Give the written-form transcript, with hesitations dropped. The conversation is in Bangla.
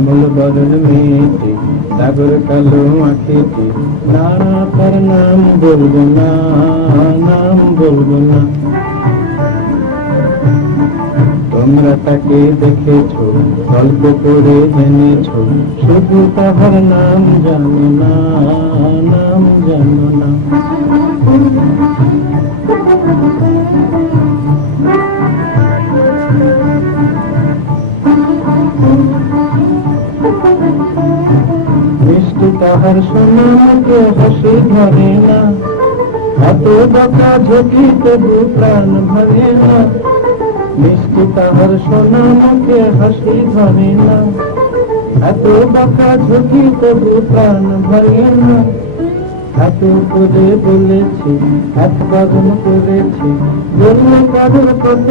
শ্যামল বরণ মেয়েটি, সাগর কালো আঁখিটি, না তার নাম বলবো না, নাম বলবো না। তোমরা তাকে দেখেছো, গল্প করে জেনেছো, শুধু তাহার নাম জানো না, নাম জানো না। মিষ্টি তাহার সোনা মুখে হাসি ধরে না, এত বকা ঝুঁকি তবু প্রাণ ভরে না। মিষ্টি তাহার সোনা মুখে হাসি ধরে না, এত বকা ঝুঁকি তবু প্রাণ ভরে না। এত করে বলেছি, এত বাজন করেছি, বললে কারোর কথা